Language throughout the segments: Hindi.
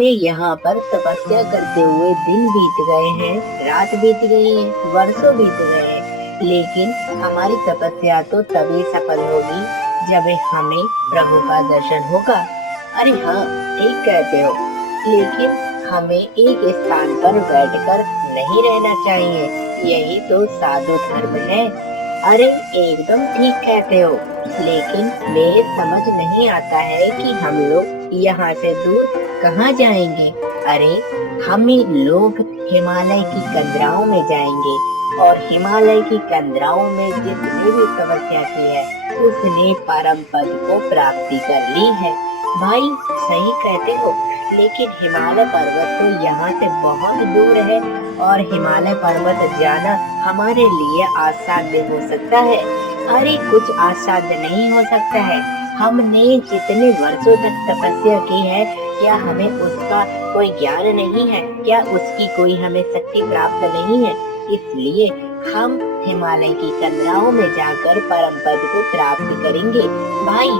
में यहाँ पर तपस्या करते हुए दिन बीत गए हैं, रात बीत गई है, वर्षों बीत गए हैं, लेकिन हमारी तपस्या तो तभी सफल होगी जब हमें प्रभु का दर्शन होगा। अरे हाँ, ठीक कहते हो, लेकिन हमें एक स्थान पर बैठकर नहीं रहना चाहिए, यही तो साधु धर्म है। अरे एकदम ठीक कहते हो, लेकिन मेरे समझ नहीं आता है कि हम लोग यहाँ से दूर कहाँ जाएंगे। अरे हम लोग हिमालय की कंदराओं में जाएंगे, और हिमालय की कंदराओं में जिसने भी तपस्या की है उसने परम पद को प्राप्ति कर ली है। भाई सही कहते हो, लेकिन हिमालय पर्वत तो यहाँ से बहुत दूर है, और हिमालय पर्वत जाना हमारे लिए असाध्य हो सकता है। अरे कुछ असाध्य नहीं हो सकता है, हमने जितने वर्षों तक तपस्या की है, क्या हमें उसका कोई ज्ञान नहीं है? क्या उसकी कोई हमें शक्ति प्राप्त नहीं है? इसलिए हम हिमालय की कंदराओं में जाकर परम पद को प्राप्त करेंगे। भाई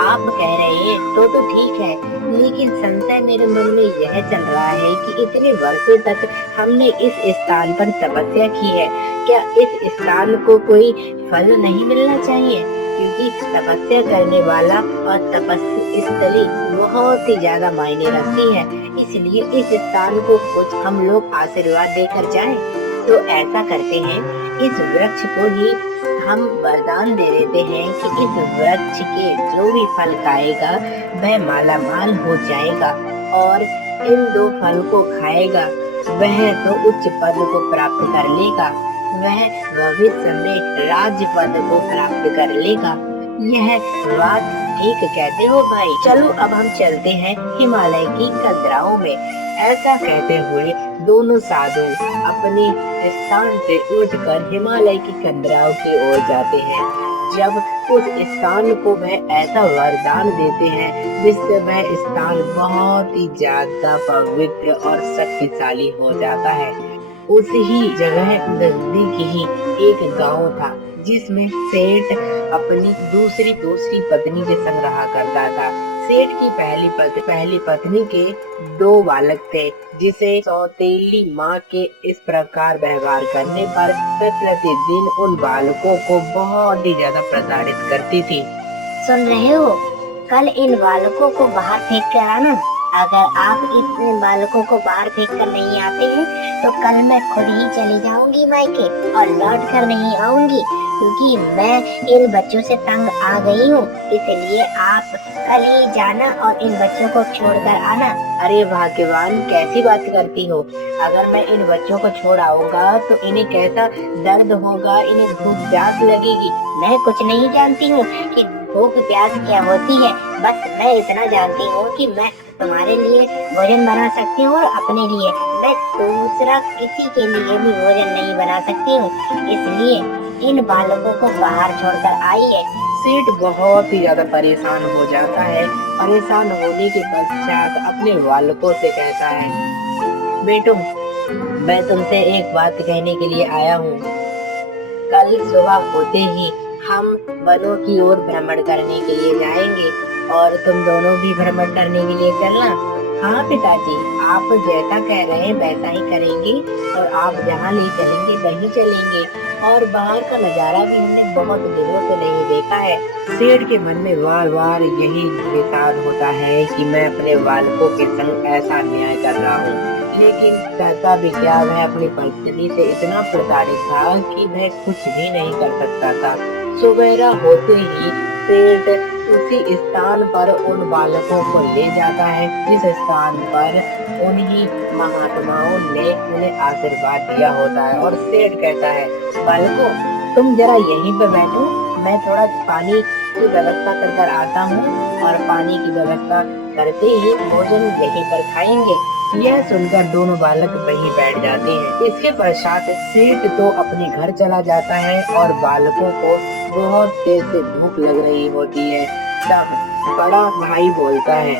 आप कह रहे हैं तो ठीक है, लेकिन संशय मेरे मन में यह चल रहा है कि इतने वर्षों तक हमने इस स्थान पर तपस्या की है, क्या इस स्थान को कोई फल नहीं मिलना चाहिए? क्योंकि तपस्या करने वाला और तपस्या स्थली बहुत ही ज्यादा मायने रखती है, इसलिए इस स्थान को कुछ हम लोग आशीर्वाद देकर जाएं। तो ऐसा करते हैं, इस वृक्ष को ही हम वरदान दे देते हैं कि इस वृक्ष के जो भी फल खाएगा वह माला माल हो जाएगा, और इन 2 फल को खाएगा वह तो उच्च पद को प्राप्त कर लेगा, वह भविष्य में राज्य पद को प्राप्त कर लेगा। यह बात ठीक कहते हो भाई। चलो अब हम चलते हैं हिमालय की कंदराओं में। ऐसा कहते हुए दोनों साधु अपने स्थान से उठकर हिमालय की कंदराओं की ओर जाते हैं। जब उस स्थान को वह ऐसा वरदान देते हैं जिससे वह स्थान बहुत ही ज्यादा पवित्र और शक्तिशाली हो जाता है। उसी जगह नजदीक ही एक गांव था जिसमें सेठ अपनी दूसरी पत्नी के संग रहा करता था। सेठ की पहली पत्नी के 2 बालक थे, जिसे सौतेली माँ के इस प्रकार व्यवहार करने पर वह प्रतिदिन उन बालकों को बहुत ही ज्यादा प्रताड़ित करती थी। सुन रहे हो, कल इन बालकों को बाहर फेंक कर आना। अगर आप इन बालकों को बाहर फेंक कर नहीं आते हैं तो कल मैं खुद ही चली जाऊंगी मायके और लौट कर नहीं आऊंगी, क्योंकि मैं इन बच्चों से तंग आ गई हूँ। इसलिए आप कल ही जाना और इन बच्चों को छोड़कर आना। अरे भाग्यवान, कैसी बात करती हो? अगर मैं इन बच्चों को छोड़ आऊंगा तो इन्हें कैसा दर्द होगा, इन्हें भूख प्यास लगेगी। मैं कुछ नहीं जानती हूँ कि भूख प्यास क्या होती है, बस मैं इतना जानती हूँ कि मैं तुम्हारे लिए भोजन बना सकती हूँ और अपने लिए। मैं दूसरा किसी के लिए भी भोजन नहीं बना सकती हूँ, इसलिए इन बालकों को बाहर छोड़कर आइए। सेठ बहुत ही ज्यादा परेशान हो जाता है। परेशान होने के पश्चात अपने बालकों से कहता है, बेटो मैं तुमसे एक बात कहने के लिए आया हूँ। कल सुबह होते ही हम वनों की ओर भ्रमण करने के लिए जाएंगे, और तुम दोनों भी भ्रमण करने के लिए चलना। हाँ पिताजी, आप जैसा कह रहे हैं वैसा ही करेंगे, और आप जहाँ ले चलेंगे वहीं चलेंगे, और बाहर का नजारा भी हमने बहुत दिनों से नहीं देखा है। सेठ के मन में बार बार यही विचार होता है कि मैं अपने बालकों के संग ऐसा अन्याय कर रहा हूँ, लेकिन करता भी क्या, वह अपनी परिस्थिति से इतना प्रताड़ित था कि वह कुछ भी नहीं कर सकता था। सुबेरा होते ही सेठ उसी स्थान पर उन बालकों को ले जाता है जिस स्थान पर उन्हीं महात्माओं ने उन्हें आशीर्वाद दिया होता है, और सेठ कहता है, बालकों तुम जरा यहीं पर बैठो, मैं थोड़ा पानी की व्यवस्था कर आता हूँ, और पानी की व्यवस्था करते ही भोजन यहीं पर खाएंगे। यह सुनकर दोनों बालक वहीं बैठ जाते हैं। इसके पश्चात सेठ तो अपने घर चला जाता है, और बालकों को बहुत तेज से भूख लग रही होती है। तब बड़ा भाई बोलता है,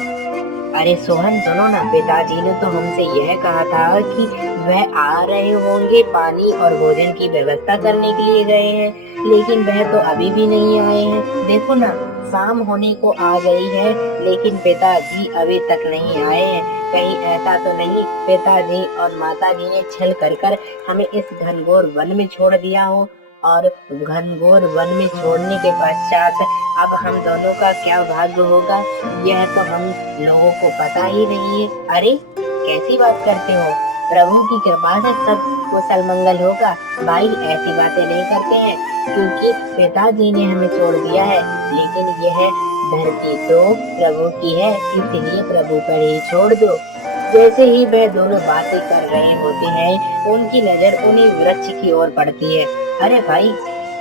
अरे सोहन सुनो ना, पिताजी ने तो हमसे यह कहा था कि वह आ रहे होंगे, पानी और भोजन की व्यवस्था करने के लिए गए हैं, लेकिन वह तो अभी भी नहीं आए हैं। देखो ना, शाम होने को आ गई है, लेकिन पिताजी अभी तक नहीं आए हैं। कहीं ऐसा तो नहीं पिताजी और माताजी ने छल कर हमें इस घनघोर वन में छोड़ दिया हो, और घनघोर वन में छोड़ने के पश्चात अब हम दोनों का क्या भाग्य होगा, यह तो हम लोगों को पता ही नहीं है। अरे कैसी बात करते हो, प्रभु की कृपा से सब कुशल मंगल होगा। भाई ऐसी बातें नहीं करते हैं, क्योंकि पिताजी ने हमें छोड़ दिया है, लेकिन यह धरती तो प्रभु की है, इसलिए प्रभु पर ही छोड़ दो। जैसे ही वह दोनों बातें कर रहे होते हैं, उनकी नजर उन्हीं वृक्ष की ओर पड़ती है। अरे भाई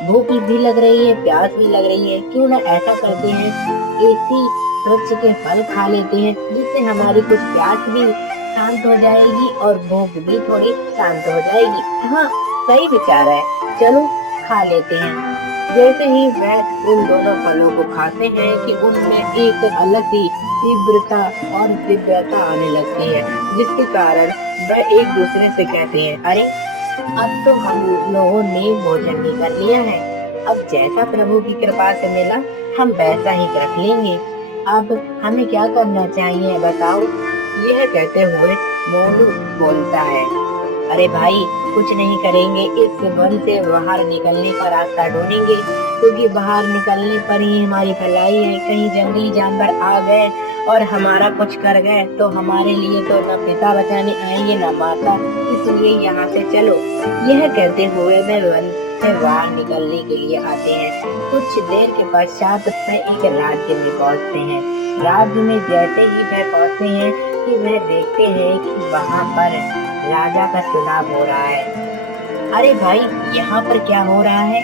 भूख भी लग रही है, प्यास भी लग रही है, क्यों ना ऐसा करते हैं, इसी वृक्ष के फल खा लेते हैं, जिससे हमारी कुछ प्यास भी शांत हो जाएगी और भूख भी थोड़ी शांत हो जाएगी। हाँ सही विचार है, चलो खा लेते हैं। जैसे ही वह उन दोनों फलों को खाते हैं कि उनमें एक अलग ही तीव्रता और दिव्यता आने लगती है, जिसके कारण वह एक दूसरे से कहते हैं, अरे अब तो हम लोगों ने भोजन भी कर लिया है, अब जैसा प्रभु की कृपा से मिला हम वैसा ही रख लेंगे, अब हमें क्या करना चाहिए बताओ। यह कहते हुए मोनू बोलता है, अरे भाई कुछ नहीं करेंगे, इस वन से बाहर निकलने का रास्ता ढूंढेंगे, क्योंकि बाहर निकलने पर ही हमारी भलाई है। कहीं जंगली जानवर आ गए और हमारा कुछ कर गए तो हमारे लिए तो न पिता बचाने आएंगे न माता, इसलिए यहाँ से चलो। यह कहते हुए वे वन से बाहर निकलने के लिए आते हैं। कुछ देर के पश्चात वे एक राज्य में पहुँचते हैं। राज्य में जैसे ही वे पहुँचते हैं कि वह देखते हैं कि वहाँ पर राजा का चुनाव हो रहा है। अरे भाई यहाँ पर क्या हो रहा है,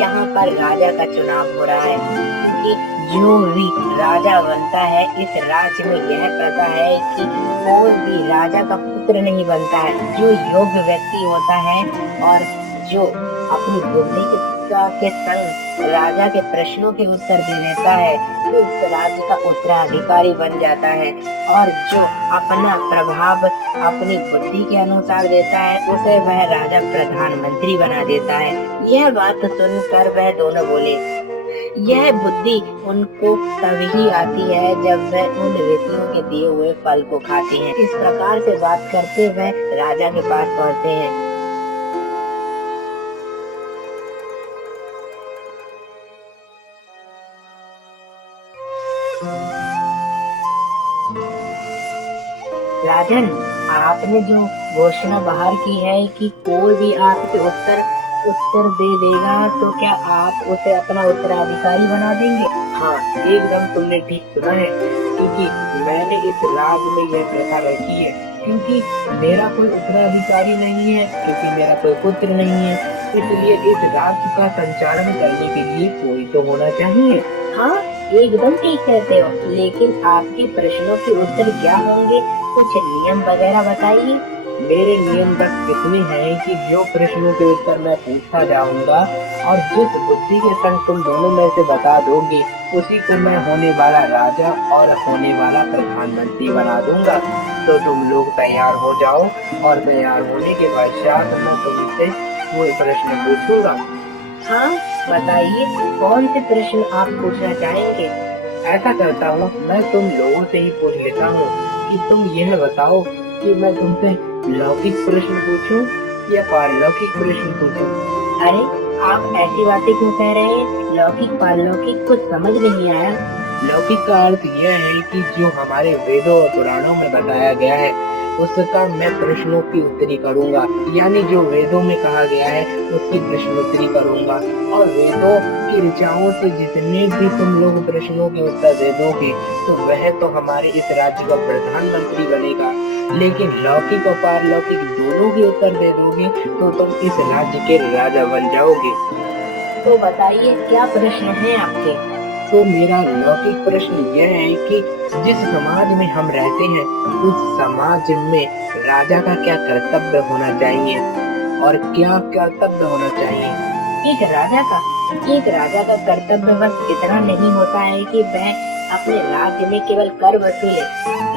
यहाँ पर राजा का चुनाव हो रहा है, क्योंकि जो भी राजा बनता है इस राज्य में यह प्रथा है कि कोई भी राजा का पुत्र नहीं बनता है। जो योग्य व्यक्ति होता है और जो अपनी बुद्धि के संग राजा के प्रश्नों के उत्तर दे देता है, तो उस राज्य का उत्तराधिकारी बन जाता है, और जो अपना प्रभाव अपनी बुद्धि के अनुसार देता है उसे वह राजा प्रधानमंत्री बना देता है। यह बात सुनकर वह दोनों बोले, यह बुद्धि उनको तभी आती है जब वह उन ऋषियों के दिए हुए फल को खाते हैं। इस प्रकार से बात करते वह राजा के पास पहुँचते हैं। राजन, आपने जो घोषणा बाहर की है कि कोई भी आपके उत्तर दे देगा तो क्या आप उसे अपना उत्तराधिकारी बना देंगे? हाँ एकदम तुमने ठीक सुना है, क्योंकि मैंने इस राज्य में यह प्रथा रखी है, क्योंकि मेरा कोई उत्तराधिकारी नहीं है, क्योंकि मेरा कोई पुत्र नहीं है, इसलिए इस राज्य का संचालन करने के लिए कोई तो होना चाहिए। हाँ एकदम ठीक कहते हो, लेकिन आपके प्रश्नों के उत्तर क्या होंगे, कुछ नियम वगैरह बताइए। मेरे नियम बस इतने हैं कि जो प्रश्नों के उत्तर मैं पूछता जाऊंगा और जिस बुद्धि के संग तुम दोनों में से बता दोगे, उसी को मैं होने वाला राजा और होने वाला प्रधानमंत्री बना दूंगा। तो तुम लोग तैयार हो जाओ, और तैयार होने के पश्चात मैं तुमसे वो प्रश्न पूछूंगा। हाँ बताइए, कौन से प्रश्न आप पूछना चाहेंगे? ऐसा करता हूँ, मैं तुम लोगों से ही पूछ लेता हूँ कि तुम यह बताओ कि मैं तुमसे लौकिक प्रश्न पूछूं या पारलौकिक प्रश्न पूछूं? अरे आप ऐसी बातें क्यों कह रहे हैं? लौकिक पारलौकिक कुछ समझ नहीं आया। लौकिक का अर्थ यह है कि जो हमारे वेदों और पुराणों में बताया गया है उसका मैं प्रश्नों की उत्तरी करूंगा, यानी जो वेदों में कहा गया है उसकी प्रश्नोत्तरी करूंगा, और वेदों की ऋचाओं से जितने भी तुम लोग प्रश्नों के उत्तर दे दोगे तो वह तो हमारे इस राज्य का प्रधानमंत्री बनेगा। लेकिन लौकिक और पारलौकिक दोनों के उत्तर दे दोगे तो तुम इस राज्य के राजा बन जाओगे। तो बताइए क्या प्रश्न है आपके? तो मेरा लौकिक प्रश्न यह है कि जिस समाज में हम रहते हैं उस समाज में राजा का क्या कर्तव्य होना चाहिए और क्या कर्तव्य होना चाहिए? एक राजा का कर्तव्य बस इतना नहीं होता है कि वह अपने राज्य में केवल कर वसूले।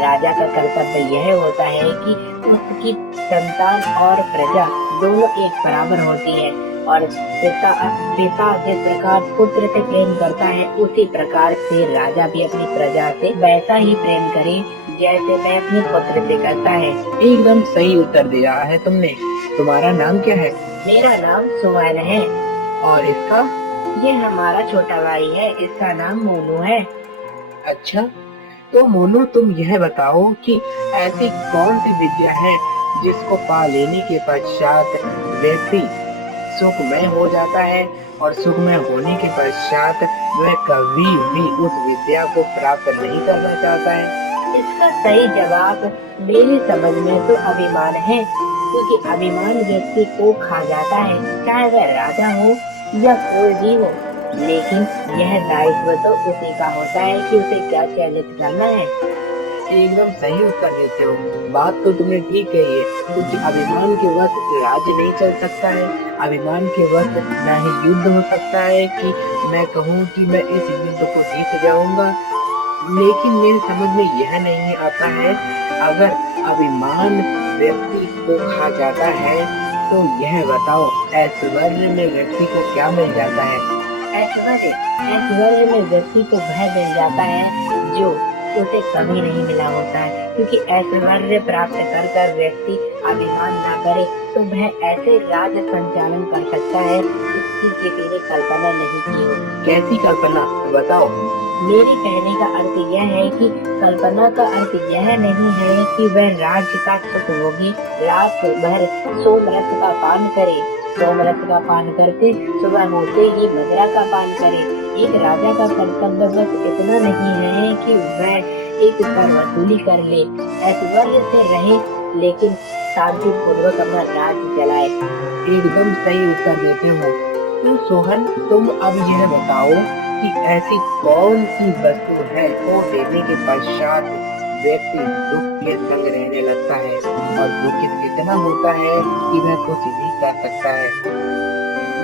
राजा का कर्तव्य यह होता है कि उसकी संतान और प्रजा दोनों एक बराबर होती है। और पिता पिता जिस प्रकार पुत्र से प्रेम करता है, उसी प्रकार से राजा भी अपनी प्रजा से वैसा ही प्रेम करे जैसे वह अपने पुत्र से करता है। एकदम सही उत्तर दिया है तुमने। तुम्हारा नाम क्या है? मेरा नाम सुमन है। और इसका? ये हमारा छोटा भाई है, इसका नाम मोनू है। अच्छा, तो मोनू तुम यह बताओ कि ऐसी कौन सी विद्या है जिसको पा लेने के पश्चात व्यक्ति सुखमय हो जाता है और सुखमय होने के पश्चात वह कभी भी उस विद्या को प्राप्त नहीं करना चाहता है? इसका सही जवाब मेरी समझ में तो अभिमान है, क्योंकि अभिमान व्यक्ति को खा जाता है, चाहे वह राजा हो या कोई भी हो। लेकिन यह दायित्व तो उसी का होता है कि उसे क्या चयनित करना है। एकदम सही उत्तर देते हो। बात तो तुमने ठीक कही है, क्योंकि अभिमान के वश राज्य नहीं चल सकता है। अभिमान के वश न ही युद्ध हो सकता है कि मैं कहूँ कि मैं इस युद्ध को जीत जाऊंगा। लेकिन मेरी समझ में यह नहीं आता है, अगर अभिमान व्यक्ति को खा जाता है तो यह बताओ ऐश्वर्य में व्यक्ति को क्या मिल जाता है? ऐश्वर्य में व्यक्ति को वह मिल जाता है जो उसे कभी नहीं मिला होता है, क्योंकि ऐश्वर्य प्राप्त कर कर व्यक्ति अभिमान न करे तो वह ऐसे राज संचालन कर सकता है जिसकी किसी ने कल्पना नहीं की हो। कैसी कल्पना, बताओ। मेरे कहने का अर्थ यह है कि कल्पना का अर्थ यह नहीं है कि वह राज्य का सुख भोगी रात भर सोमरस का पान करे, सोमरस का पान करके सुबह होते ही मदिरा का पान करे। एक राजा का कर्तव्य बस इतना नहीं है कि वह एक कर वसूली कर ले, ऐश्वर्य से रहे लेकिन शांति पूर्वक अपना राज्य चलाए। एकदम सही उत्तर देते हो। तो सोहन, तुम अब यह बताओ कि ऐसी कौन सी वस्तु है को देने के पश्चात व्यक्ति दुख के संग रहने लगता है और दुखित इतना होता है कि वह कुछ नहीं कर सकता है?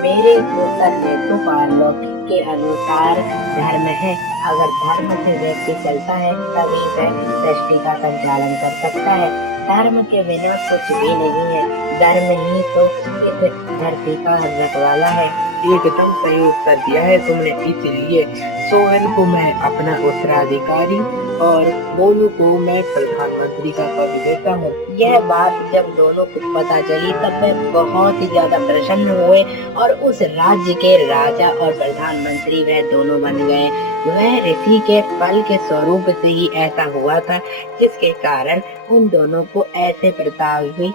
मेरे उत्तर में तो पारलौकिक के अनुसार धर्म है। अगर धर्म से व्यक्ति चलता है तभी वह सृष्टि का संचालन कर सकता है। धर्म के बिना कुछ भी नहीं है। धर्म ही तो इस धरती का रखवाला है। एकदम सही उत्तर दिया है तुमने। इसलिए सोहन को मैं अपना उत्तराधिकारी और मोनू को मैं प्रधानमंत्री का पद देता हूँ। यह बात जब दोनों को पता चली तब वे बहुत ही ज्यादा प्रसन्न हुए और उस राज्य के राजा और प्रधानमंत्री वह दोनों बन गए। वह ऋषि के फल के स्वरूप से ही ऐसा हुआ था, जिसके कारण उन दोनों को ऐसे प्रताप भी